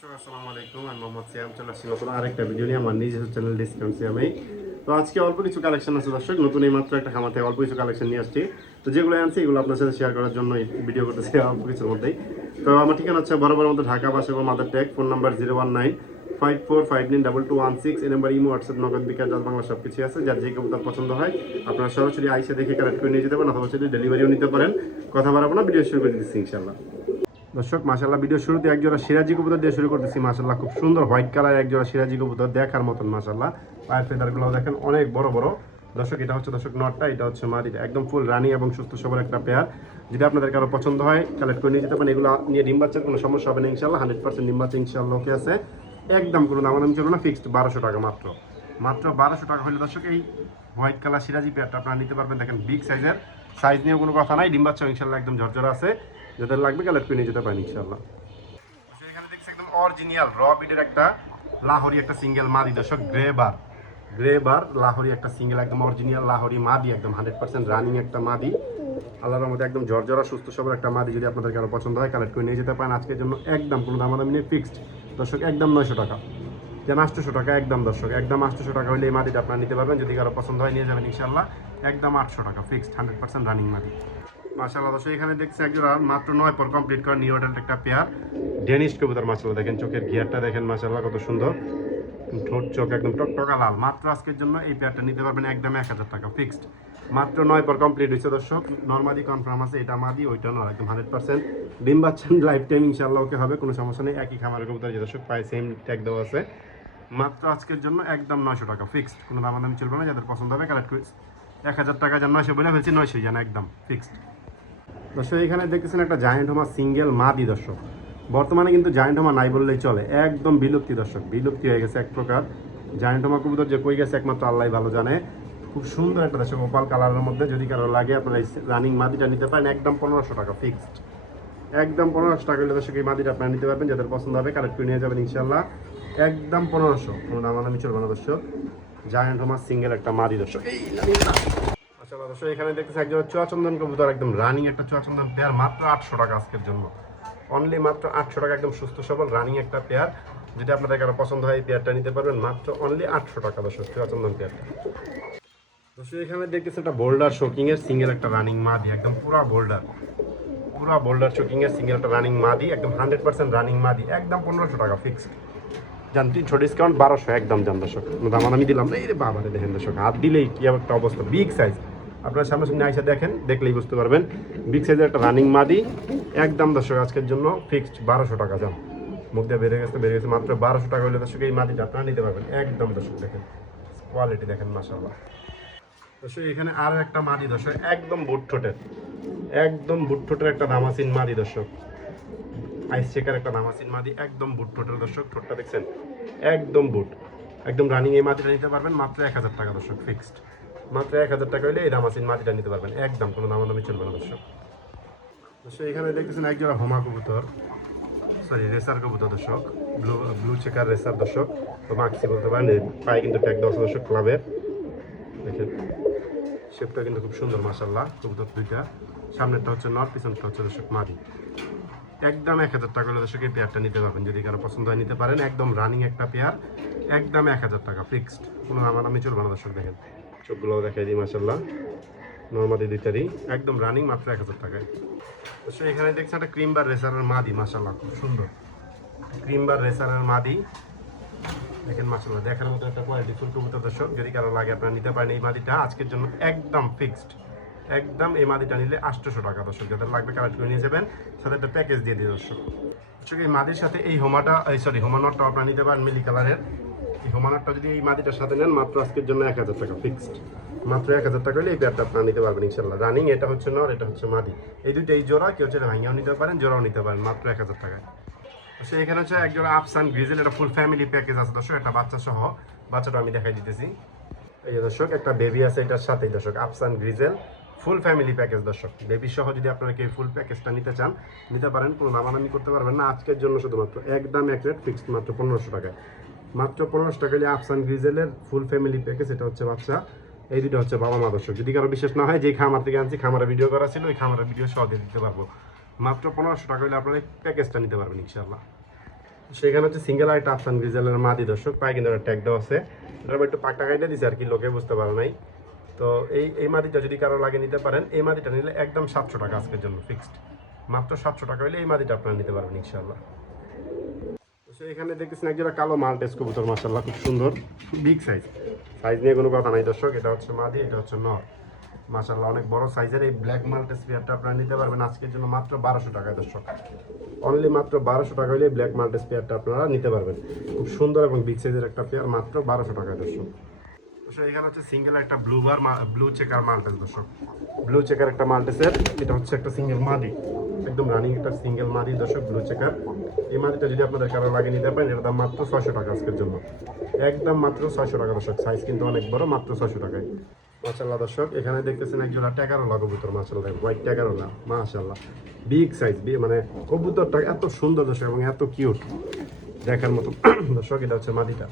দর্শক আসসালামু আলাইকুম, আমি মোহাম্মদ সিয়াম। চলে আসছি নতুন আরেকটা ভিডিও নিয়ে আমার নিজের চ্যানেল ডিসকাউন্ট সিয়ামে। তো আজকে অল্প কিছু কালেকশন আছে দর্শক, নতুন এই মাত্র একটা খামার থেকে অল্প কিছু কালেকশন নিয়ে আসছি। তো যেগুলো আনছি এগুলো আপনার সাথে শেয়ার করার জন্য এই ভিডিও করতেছি অল্প কিছুর মধ্যেই। তো আমার ঠিকানা হচ্ছে বরাবর মধ্যে ঢাকা বাসাগর মাদার ট্যাগ, ফোন নাম্বার 01954592216। এই নাম্বার ইমো, হোয়াটসঅ্যাপ, নগদ, বিকাশ, ডাচ বাংলা সব কিছু আছে। যার যে কবুতর পছন্দ হয় আপনারা সরাসরি আইসা দেখে কালেক্ট করে নিয়ে যেতে পারেন, অথবা সেটা ডেলিভারিও নিতে পারেন। কথা বাড়াবো না, ভিডিও শুরু করে দিচ্ছি ইনশাল্লাহ। দর্শক মাশাআল্লাহ, ভিডিও শুরুতে একজোড়া সিরাজি কবুতর দিয়ে শুরু করতেছি। মাশাআল্লাহ খুব সুন্দর হোয়াইট কালার একজোড়া সিরাজি কবুতর, দেখার মতন মাশাআল্লাহ। পায়ের ফেদারগুলো দেখেন অনেক বড় বড়। দর্শক এটা হচ্ছে দর্শক নটটা, এটা হচ্ছে মাদিটা। একদম ফুল রানি এবং সুস্থ সবল একটা পেয়ার। যেটা আপনাদের কারো পছন্দ হয় কালেক্ট করে নিয়ে যেতে পারেন। এগুলো নিয়ে ডিম বাচ্চার কোনো সমস্যা হবে না ইনশাআল্লাহ। 100% ডিম বাচ্চা ইনশাআল্লাহ ওকে আছে। একদম কোনো দামাদামি চলো না, ফিক্সড 1200 টাকা মাত্র। মাত্র 1200 টাকা হলে দর্শক এই হোয়াইট কালার সিরাজি পেয়ারটা আপনারা নিতে পারবেন। দেখেন বিগ সাইজের, সাইজ নিয়েও কোনো কথা নাই। ডিম বাচ্চা ইনশাআল্লাহ একদম ঝরঝরা আছে। যাদের লাগবে কালেক্ট করে নিয়ে যেতে পারেন ইনশাআল্লাহ। এখানে দেখছি একদম অরিজিনাল র বিডের একটা লাহোরি একটা সিঙ্গেল মাদি দর্শক, গ্রে বার লাহোরি একটা সিঙ্গেল, একদম অরিজিনাল লাহোরি মাদি, একদম 100% রানিং একটা মাদি। আল্লাহর মধ্যে একদম ঝরঝরা সুস্থ সবল একটা মাদি। যদি আপনাদের কারো পছন্দ হয় কালেক্ট করে নিয়ে যেতে পারেন। আজকের জন্য একদম কোনো দামাদামি নেই, ফিক্সড দর্শক একদম 900 টাকা, যেন 800 টাকা একদম দর্শক, একদম 800 টাকা হলে এই মাদিটা আপনারা নিতে পারবেন। যদি কারো পছন্দ হয় নিয়ে যাবেন ইনশাআল্লাহ। একদম 800 টাকা ফিক্সড, 100% রানিং মাদি। মাশাআল্লাহ দর্শক এখানে দেখছি একজোড়া মাত্র 9 পর কমপ্লিট করা নিউ অ্যাডাল্ট একটা পেয়ার ডেনিশ কবুতর। মাশাআল্লাহ দেখেন চোখের গিয়ারটা দেখেন মাশাআল্লাহ কত সুন্দর, ঠোঁট চোখ একদম টকটকা লাল। মাত্র আজকের জন্য এই পেয়ারটা নিতে পারবেন একদম 1000 টাকা ফিক্সড। মাত্র 9 পর কমপ্লিট হয়েছে দর্শক। নরমাদি কনফার্ম আছে, এটা মাদি ওইটা নয়, একদম 100% ডিম বাচ্চান লাইফ টাইম ইনশাআল্লাহ ওকে হবে, কোনো সমস্যা নেই। একই খামারের কবুতর যে দর্শক পায় সেম ট্যাগ দেওয়া আছে। মাত্র আজকের জন্য একদম 900 টাকা ফিক্সড, কোনো দামাদামি চলবে না। যাদের পছন্দ হবে কালেক্ট করে 1000 টাকা যেন 900 বলে ফেলছি, 900 যেন একদম ফিক্সড। দর্শক এখানে দেখতেছেন একটা জায়েন্ট হোমা সিঙ্গেল মাদি দর্শক। বর্তমানে কিন্তু জায়েন্ট হোমা নাই বললেই চলে, একদম বিলুপ্তি দর্শক, বিলুপ্তি হয়ে গেছে এক প্রকার। জায়েন্ট হোমা কবুতর যে কই গেছে একমাত্র আল্লাহ ভালো জানে। খুব সুন্দর একটা দর্শক ওপাল কালারের মধ্যে। যদি কারো লাগে আপনারা রানিং মাদিটা নিতে পারেন একদম 1500 টাকা ফিক্সড, একদম 1500 টাকা হলে দর্শক এই মাদিটা আপনারা নিতে পারবেন। যাদের পছন্দ হবে কালেক্ট করে নিয়ে যাবেন ইনশাল্লাহ। একদম 1500, কোনো দামাদামি চলবে না দর্শক। জায়েন্ট হোমা সিঙ্গেল একটা মাদি দর্শক। দর্শক এখানে দেখতেছি একজন চুয়াচন্দন কবুতর, একদম রানিং একটা চুয়াচন্দন পেয়ার, মাত্র 800 টাকা আজকের জন্য, অনলি মাত্র 800 টাকা। একদম সুস্থ সবল রানিং একটা পেয়ার। যদি আপনাদের কারো পছন্দ হয় এই পেয়ারটা নিতে পারবেন মাত্র অনলি 800 টাকা দর্শক, চুয়াচন্দন পেয়ারটা। দর্শক এখানে দেখতেছি একটা বোল্ডার শোকিং এর সিঙ্গেল একটা রানিং মাদি, একদম পুরা বোল্ডার শোকিং এর সিঙ্গেল একটা রানিং মাদি, একদম 100% রানিং মাদি, একদম 1500 টাকা ফিক্সড। জান 300 ডিসকাউন্ট 1200 একদম জান দর্শক, দাম আমি দিলাম না। এই রে বাবা রে, দেখেন দর্শক হাত দিলেই কি একটা অবস্থা, বিগ সাইজ। আপনার সামনাসামনি আইসা দেখেন, দেখলেই বুঝতে পারবেন। বিগ সাইজের একটা রানিং মাদি, একদম দর্শক আজকের জন্য ফিক্সড 1200 টাকা। যান মুখ দিয়ে বেড়ে গেছে মাত্র 1200 টাকা হলে দর্শক এই মাদিটা আপনারা নিতে পারবেন একদম দর্শক। দেখেন কোয়ালিটি দেখেন মাশাআল্লাহ দর্শক। এখানে আরও একটা মাদি দর্শক, একদম বুটঠোঁটের একটা দামাসিন মাদি দর্শক, আইস চেকার একটা দামাসিন মাদি, একদম বুটঠোঁটের দর্শক। ঠোঁটটা দেখছেন একদম বুট, একদম রানিং। এই মাদিটা নিতে পারবেন মাত্র 1000 টাকা দর্শক ফিক্সড, মাত্র 1000 টাকা হলে এই দামাসিন মাদিটা নিতে পারবেন একদম, কোনো দামাদামি চলবে না দর্শক। এখানে দেখতেছেন একজোড়া হোমা কবুতর, সরি রেসার কবুতর দর্শক, ব্লু চেকার রেসার দর্শক। তো মাক্সি বলতে পারেন, পায়ে কিন্তু ট্যাগ দেওয়া দর্শক ক্লাবের। দেখেন শেপটা কিন্তু খুব সুন্দর মাশাআল্লাহ। কবুতর দুইটা, সামনেরটা হচ্ছে নর, পিছনটা হচ্ছে দর্শক মাদি। একদম 1000 টাকা হলে দর্শক এই পেয়ারটা নিতে পারবেন। যদি কারো পছন্দ হয় নিতে পারেন, একদম রানিং একটা পেয়ার, একদম 1000 টাকা ফিক্সড, কোনো দামাদামি চলবে না দর্শক। দেখেন চোখগুলো দেখাই দিই মাশাআল্লাহ, নর্মাদি দুইটারই একদম রানিং, মাত্র 1000 টাকায়। তো এখানে দেখছেন একটা ক্রিমবার রেসারের মাদি মাশাআল্লাহ, খুব সুন্দর ক্রিমবার রেসারের মাদি। দেখেন মাশাআল্লাহ দেখার মতো একটা কোয়ালিটি ফুল কবুতর দর্শক। যদি কারো লাগে আপনারা নিতে পারেন এই মাদিটা আজকের জন্য একদম ফিক্সড, একদম এই মাদিটা নিলে 800 টাকা দর্শক। যাদের লাগবে কালেক্ট করে নিয়ে যাবেন, সাথে একটা প্যাকেজ দিয়ে দিই দর্শক। এই মাদির সাথে এই হোমানটটা আপনারা নিতে পারেন মিলি কালারের। এই হোমানটটা যদি এই মাদিটার সাথে নেন মাত্র আজকের জন্য 1000 টাকা ফিক্সড, মাত্র 1000 টাকা হলে এই পেয়ারটা আপনারা নিতে পারবেন ইনশাল্লাহ। রানিং এটা হচ্ছে নর, এটা হচ্ছে মাদি। এই দুটো এই জোড়া, কেউ চাইলে ভাঙিয়াও নিতে পারেন, জোড়াও নিতে পারেন মাত্র 1000 টাকায়। এখানে হচ্ছে একজোড়া আফসান গ্রিজেল, এটা ফুল ফ্যামিলি প্যাকেজ আছে দর্শক, একটা বাচ্চা সহ। বাচ্চাটা আমি দেখাই দিতেছি, এই যে দর্শক একটা বেবি আছে এটার সাথেই দর্শক। আফসান গ্রিজেল ফুল ফ্যামিলি প্যাকেজ দর্শক, বেবি সহ যদি আপনারা কেউ ফুল প্যাকেজটা নিতে চান নিতে পারেন, কোনো নামানামি করতে পারবেন না। আজকের জন্য শুধুমাত্র একদম এক রেট ফিক্সড, মাত্র 1500 টাকায়, মাত্র 1500 টাকা হলে আফসান গ্রিজেলের ফুল ফ্যামিলি প্যাকেজ। এটা হচ্ছে বাচ্চা, এই দুটো হচ্ছে বাবা মা দর্শক। যদি কারো বিশেষ না হয়, যে খামার থেকে আনছি খামারের ভিডিও করা ছিল, ওই খামারের ভিডিও সহ দিয়ে দিতে পারবো। মাত্র 1500 টাকা হলে আপনারা এই প্যাকেজটা নিতে পারবেন ইনশাআল্লাহ। সেখানে হচ্ছে সিঙ্গেল আইটা আফসান গ্রিজেলের মাদি দর্শক, পায়ে কিন্তু ট্যাগ দেওয়া আছে। এটা একটু পাকটা কাইটা দিছে আর কি, লোকে বুঝতে পারে নাই। তো এই মাদিটা যদি কারো লাগে নিতে পারেন, এই মাদিটা নিলে একদম 700 টাকা আজকের জন্য ফিক্সড, মাত্র 700 টাকা হলে এই মাদিটা আপনারা নিতে পারবেন ইনশাআল্লাহ। তো এখানে দেখতেছেন একজোড়া কালো মাল্টেস কবুতর, মাশাআল্লাহ খুব সুন্দর, বিগ সাইজ, সাইজ নিয়ে কোনো কথা নাই দর্শক। এটা হচ্ছে মাদি, এটা হচ্ছে নর, মাশাআল্লাহ অনেক বড় সাইজের। এই ব্ল্যাক মাল্টেস পেয়ারটা আপনারা নিতে পারবেন আজকের জন্য মাত্র 1200 টাকায় দর্শক, অনলি মাত্র 1200 টাকা হলে ব্ল্যাক মাল্টেস পেয়ারটা আপনারা নিতে পারবেন। খুব সুন্দর এবং বিগ সাইজের একটা পেয়ার, মাত্র 1200 টাকায় দর্শক। এখানে হচ্ছে সিঙ্গেল একটা ব্লু চেকার মাল্টেস দর্শক, ব্লু চেকার একটা মাল্টেসের, এটা হচ্ছে একটা সিঙ্গেল মাদি, একদম রানিং একটা সিঙ্গেল মাদি দর্শক, ব্লু চেকার। এই মাদিটা যদি আপনাদের কারো লাগিয়ে নিতে পারেন, এটা দাম মাত্র 600 টাকা আজকের জন্য, একদম মাত্র 600 টাকা দর্শক। সাইজ কিন্তু অনেক বড়, মাত্র 600 টাকায়। মাশাআল্লাহ দর্শক, এখানে দেখতেছেন একজোড়া ট্যাগারোলা কবুতর, মাশাআল্লাহ হোয়াইট ট্যাগারোলা, মাশাআল্লাহ বিগ সাইজ, মানে কবুতরটা এত সুন্দর দর্শক এবং এত কিউট দেখার মতো দর্শক। এটা হচ্ছে মাদিটা,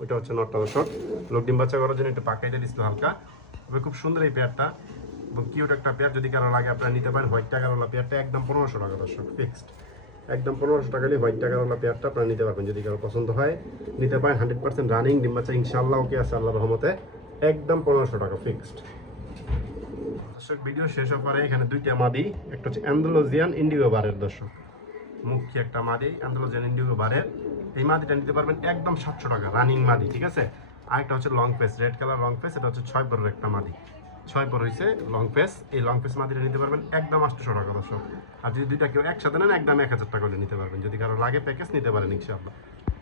ওইটা হচ্ছে নটটা দর্শক। লোক ডিম বাচ্চা করার জন্য একটু পাকাইটা দিচ্ছিল হালকা, তবে খুব সুন্দর এই পেয়ারটা এবং কিউট একটা পেয়ার। যদি কারো লাগে আপনারা নিতে পারেন। হোয়াইট টাকারওয়ালা পেয়ারটা একদম 1500 টাকা দর্শক, ফিক্সড একদম 1500 টাকা হলে হোয়াইট টাকারওয়ালা পেয়ারটা আপনারা নিতে পারবেন। যদি কারো পছন্দ হয় নিতে পারেন, 100% রানিং ডিম বাচ্চা ইনশাআল্লাহ ওকে আছে আল্লাহর রহমতে, একদম 1500 টাকা ফিক্সড দর্শক। ভিডিও শেষ হওয়ার পরে এখানে দুইটা মাদি, একটা হচ্ছে অ্যান্ডালুজিয়ান ইন্ডিগো বারের দর্শক, মুখী একটা মাদি অ্যান্ডালুজিয়ান ইন্ডিগো বারের। এই মাদিটা নিতে পারবেন একদম 700 টাকা, রানিং মাদি, ঠিক আছে। আরেকটা হচ্ছে long face, red colour long face, এটা হচ্ছে 6 পরের একটা মাদি, 6 পর হয়েছে লং ফেস। এই লং ফেস মাদিটা নিতে পারবেন একদম 800 টাকা দর্শক। আর যদি দুইটা কেউ একসাথে নেন একদম 1000 টাকা করে নিতে পারবেন। যদি কারো লাগে প্যাকেজ নিতে পারেন ইনশাআল্লাহ।